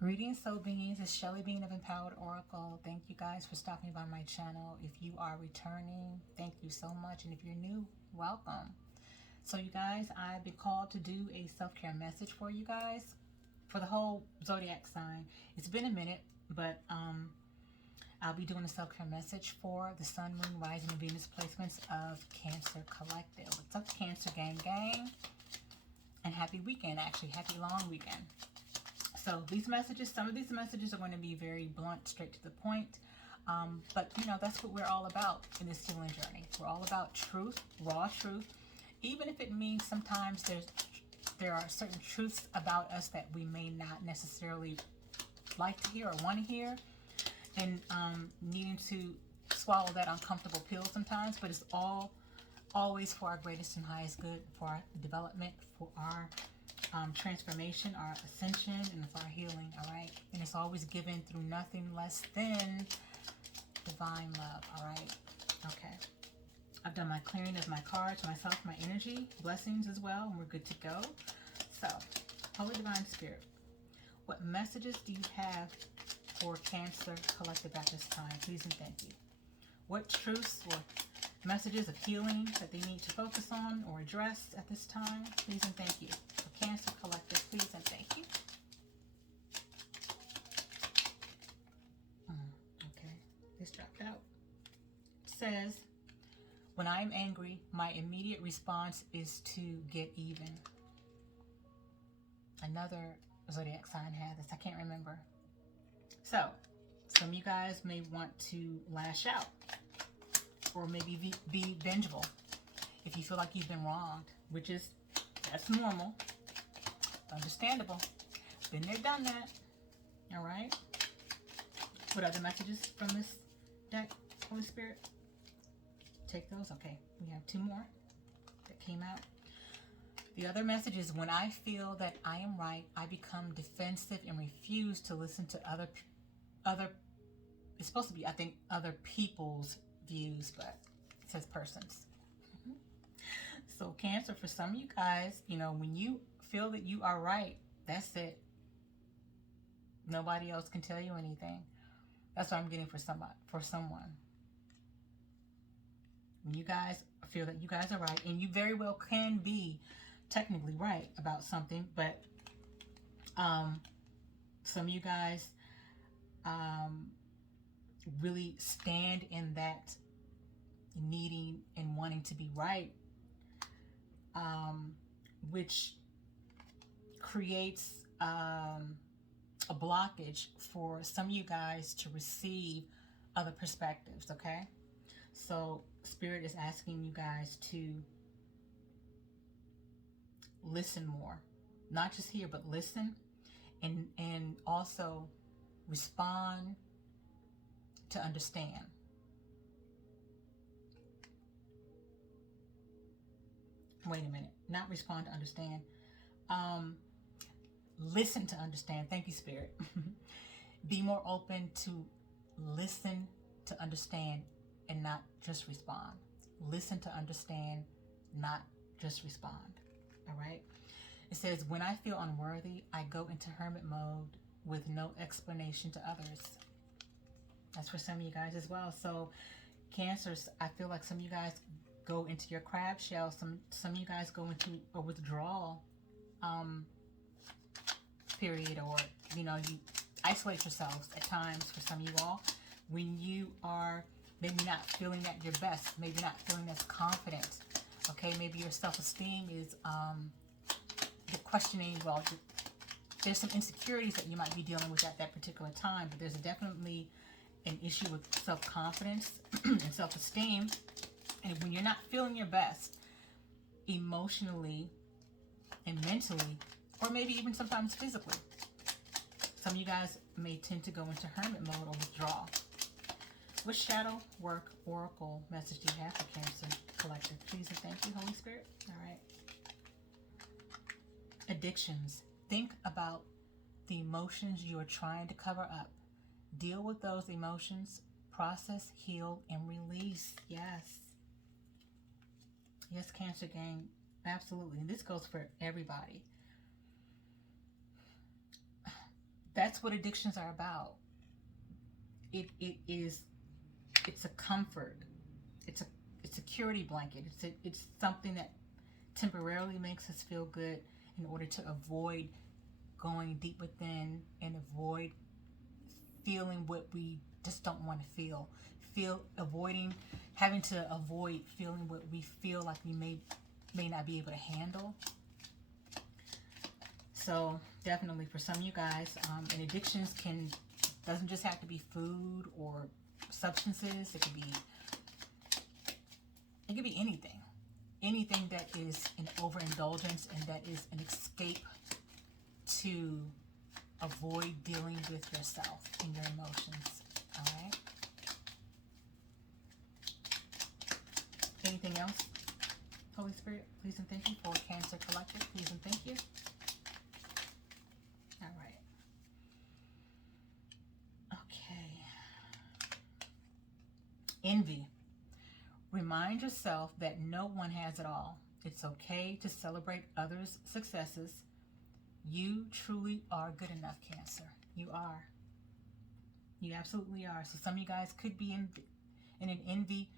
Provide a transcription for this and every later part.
Greetings, soul beings. It's Shelly Bean of Empowered Oracle. Thank you guys for stopping by my channel. If you are returning, thank you so much. And if you're new, welcome. So you guys, I've been called to do a self-care message for you guys for the whole zodiac sign. It's been a minute, but I'll be doing a self-care message for the Sun, Moon, Rising, and Venus placements of Cancer Collective. What's up, Cancer gang? And happy weekend, actually. Happy long weekend. So these messages, some of these messages are going to be very blunt, straight to the point. But, you know, that's what we're all about in this healing journey. We're all about truth, raw truth. Even if it means sometimes there are certain truths about us that we may not necessarily like to hear or want to hear. And needing to swallow that uncomfortable pill sometimes. But it's always for our greatest and highest good, for our development, for our transformation, our ascension, and for our healing, all right? And it's always given through nothing less than divine love, all right? Okay. I've done my clearing of my cards, myself, my energy, blessings as well, and we're good to go. So, Holy Divine Spirit, what messages do you have for Cancer Collective at this time? Please and thank you. What truths or messages of healing that they need to focus on or address at this time? Please and thank you. For Cancer Collective, please and thank you. Okay, this dropped out. It says, when I'm angry, my immediate response is to get even. Another zodiac sign had this. I can't remember. So, some of you guys may want to lash out or maybe be vengeful if you feel like you've been wronged, which is, that's normal, understandable. Been there, done that. All right. What other messages from this deck, Holy Spirit? Take those. Okay, we have two more that came out. The other message is, when I feel that I am right, I become defensive and refuse to listen to other, it's supposed to be, I think, other people's views, but it says persons. So Cancer, for some of you guys, you know, when you feel that you are right, that's it. Nobody else can tell you anything. That's what I'm getting for somebody, for someone. When you guys feel that you guys are right, and you very well can be technically right about something, but some of you guys really stand in that needing and wanting to be right, which creates a blockage for some of you guys to receive other perspectives, okay? So Spirit is asking you guys to listen more, not just hear, but listen, and also respond to understand. Wait a minute, not respond to understand. Listen to understand. Thank you, Spirit. Be more open to listen to understand and not just respond. Listen to understand, not just respond. All right. It says, when I feel unworthy, I go into hermit mode with no explanation to others. That's for some of you guys as well. So Cancers, I feel like some of you guys go into your crab shell. Some of you guys go into a withdrawal period, or, you know, you isolate yourselves at times for some of you all when you are maybe not feeling at your best, maybe not feeling as confident. Okay, maybe your self-esteem is you're questioning, well, there's some insecurities that you might be dealing with at that particular time, but there's definitely an issue with self-confidence and self-esteem. And when you're not feeling your best emotionally and mentally, or maybe even sometimes physically, some of you guys may tend to go into hermit mode or withdraw. What shadow work oracle message do you have for Cancer Collective? Please and thank you, Holy Spirit. All right. Addictions. Think about the emotions you are trying to cover up. Deal with those emotions. Process, heal, and release. Yes. Yes, Cancer gang. Absolutely. And this goes for everybody. that's what addictions are about. It's a comfort. It's a security blanket. It's something that temporarily makes us feel good in order to avoid going deep within and avoid feeling what we just don't want to feel. Having to avoid feeling what we feel like we may not be able to handle. So definitely for some of you guys, and addictions doesn't just have to be food or substances. It could be anything that is an overindulgence and that is an escape to avoid dealing with yourself and your emotions. All right. Anything else? Holy Spirit, please and thank you for Cancer Collective. Please and thank you. All right. Okay. Envy. Remind yourself that no one has it all. It's okay to celebrate others' successes. You truly are good enough, Cancer. You are. You absolutely are. So some of you guys could be in an envy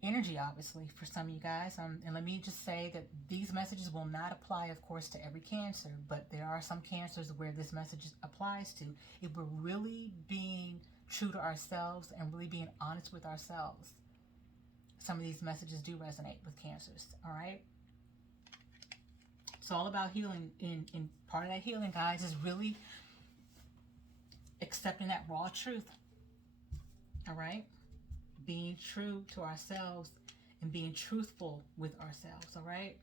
energy, obviously, for some of you guys. And let me just say that these messages will not apply, of course, to every Cancer, but there are some Cancers where this message applies to. If we're really being true to ourselves and really being honest with ourselves, some of these messages do resonate with Cancers, all right? It's all about healing. In part of that healing, guys, is really accepting that raw truth, all right? Being true to ourselves and being truthful with ourselves, all right?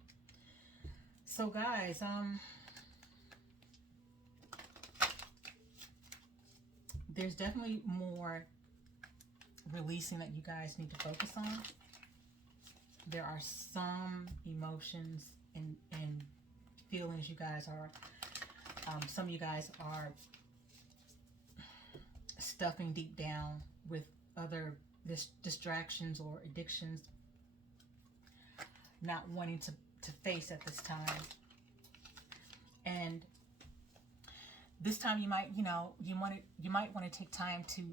So, guys, there's definitely more releasing that you guys need to focus on. There are some emotions and feelings you guys are, some of you guys are stuffing deep down with other distractions or addictions, not wanting to face at this time. And this time you might, you might want to take time to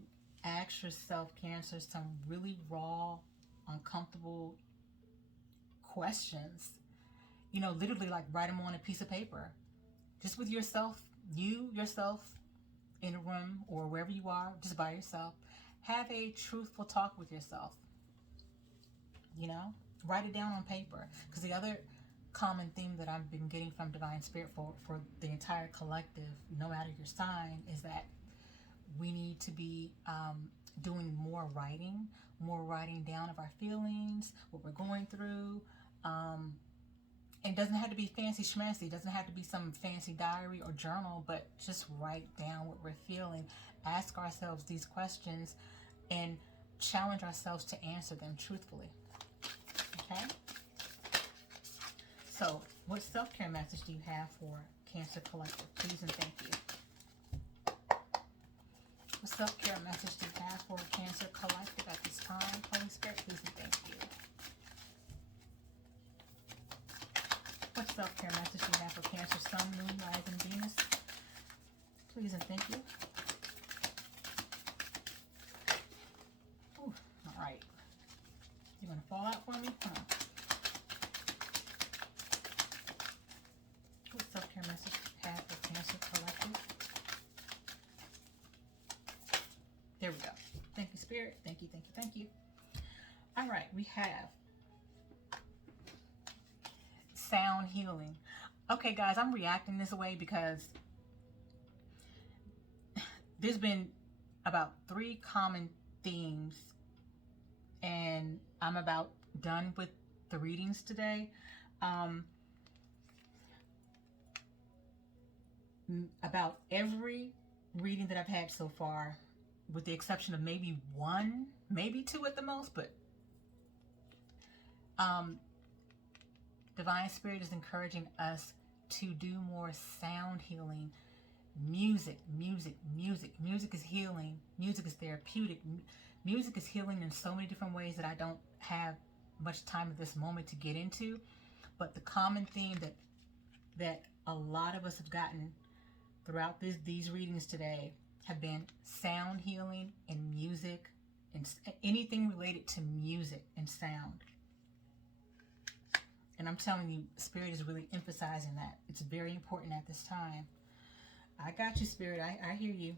ask yourself, Cancer, some really raw, uncomfortable questions. Literally like write them on a piece of paper. Just with yourself, yourself in a room or wherever you are, just by yourself. Have a truthful talk with yourself. Write it down on paper. Because the other common theme that I've been getting from Divine Spirit for the entire collective, no matter your sign, is that we need to be doing more writing down of our feelings, what we're going through. It doesn't have to be fancy schmancy. It doesn't have to be some fancy diary or journal, but just write down what we're feeling. Ask ourselves these questions and challenge ourselves to answer them truthfully. Okay? So, what self-care message do you have for Cancer Collective? Please and thank you. What self-care message do you have for Cancer Collective at this time? Holy Spirit, please and thank you. What self-care message do you have for Cancer, Sun, Moon, Rising, Venus? Please and thank you. Ooh, all right. You going to fall out for me? What self-care message do you have for Cancer Collective? There we go. Thank you, Spirit. Thank you, thank you, thank you. All right, we have sound healing. Okay, guys, I'm reacting this way because there's been about 3 common themes, and I'm about done with the readings today. About every reading that I've had so far, with the exception of maybe 1, maybe 2 at the most, but Divine Spirit is encouraging us to do more sound healing. Music is healing. Music is therapeutic. Music is healing in so many different ways that I don't have much time at this moment to get into. But the common theme that a lot of us have gotten throughout these readings today have been sound healing and music and anything related to music and sound. And I'm telling you, Spirit is really emphasizing that. It's very important at this time. I got you, Spirit. I hear you.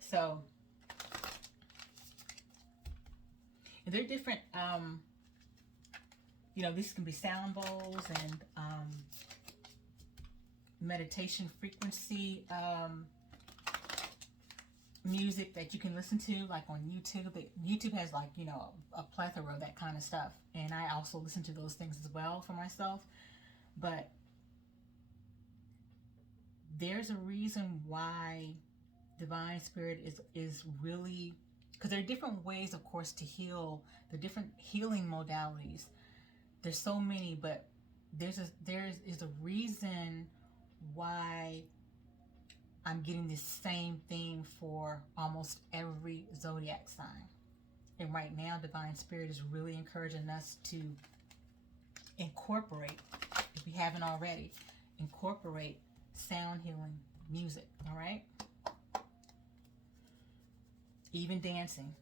So, and there are different, you know, these can be sound bowls and meditation frequency music that you can listen to, like on YouTube. YouTube has, like, you know, a plethora of that kind of stuff, and I also listen to those things as well for myself. But there's a reason why Divine Spirit is really, because there are different ways, of course, to heal, the different healing modalities. There's so many, but there is a reason why I'm getting this same thing for almost every zodiac sign. And right now, Divine Spirit is really encouraging us to incorporate, if we haven't already, incorporate sound healing music, all right? Even dancing,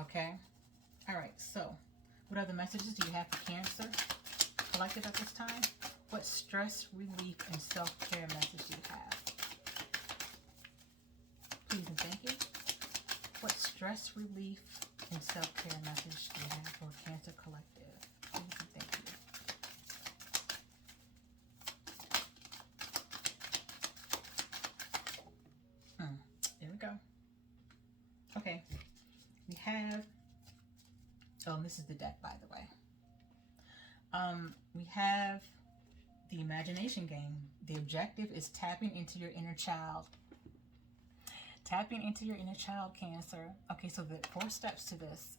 okay? All right, so what other messages do you have for Cancer Collective at this time? What stress relief and self-care message do you have? Please and thank you. What stress relief and self-care message do you have for Cancer Collective? Please and thank you. There we go. Okay. We have, oh, this is the deck, by the way. We have the imagination game. The objective is tapping into your inner child. Tapping into your inner child, Cancer. Okay, so the 4 steps to this.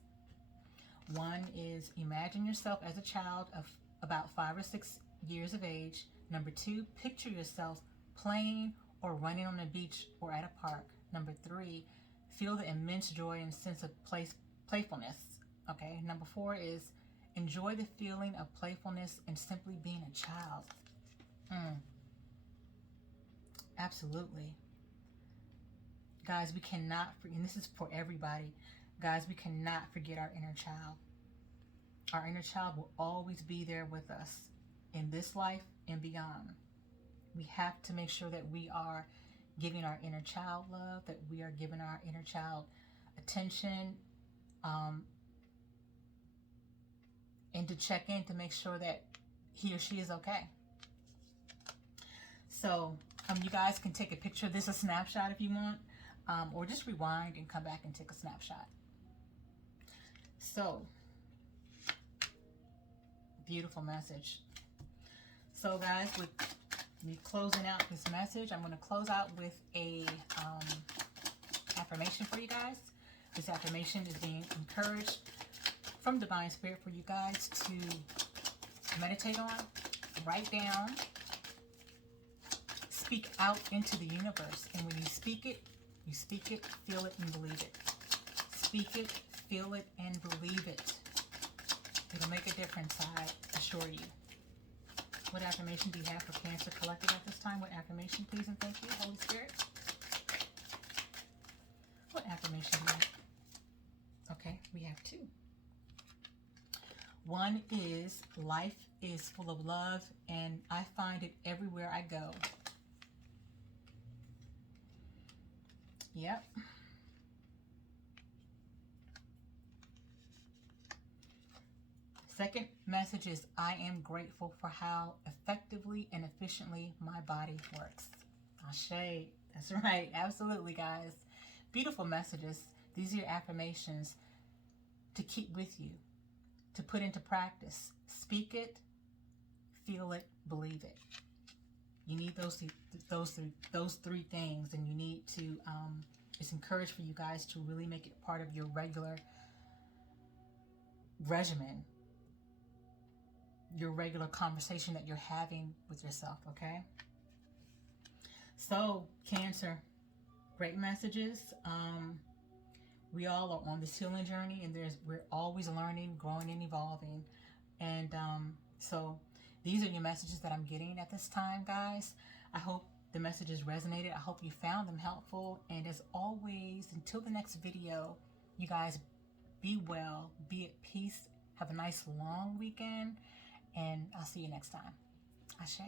1 is imagine yourself as a child of about 5 or 6 years of age. Number 2, picture yourself playing or running on a beach or at a park. Number 3, feel the immense joy and sense of playfulness. Okay, number 4 is enjoy the feeling of playfulness and simply being a child. Absolutely. Guys, we cannot, and this is for everybody, guys, we cannot forget our inner child. Our inner child will always be there with us in this life and beyond. We have to make sure that we are giving our inner child love, that we are giving our inner child attention, and to check in to make sure that he or she is okay. So you guys can take a picture of this, a snapshot if you want, or just rewind and come back and take a snapshot. So, beautiful message. So guys, with me closing out this message, I'm going to close out with a affirmation for you guys. This affirmation is being encouraged from Divine Spirit for you guys to meditate on, write down, speak out into the universe. And when you speak it, feel it, and believe it. Speak it, feel it, and believe it. It'll make a difference, I assure you. What affirmation do you have for Cancer Collective at this time? What affirmation, please and thank you, Holy Spirit? What affirmation do you have? Okay, we have 2. 1 is, life is full of love, and I find it everywhere I go. Yep. Second message is, I am grateful for how effectively and efficiently my body works. Ashe. That's right. Absolutely, guys. Beautiful messages. These are your affirmations to keep with you, to put into practice. Speak it, feel it, believe it. You need those 3 things, and you need to, it's encouraged for you guys to really make it part of your regular regimen, your regular conversation that you're having with yourself, okay? So, Cancer, great messages. We all are on this healing journey, and we're always learning, growing, and evolving. And so these are your messages that I'm getting at this time, guys. I hope the messages resonated. I hope you found them helpful. And as always, until the next video, you guys be well, be at peace, have a nice long weekend, and I'll see you next time. Ashe.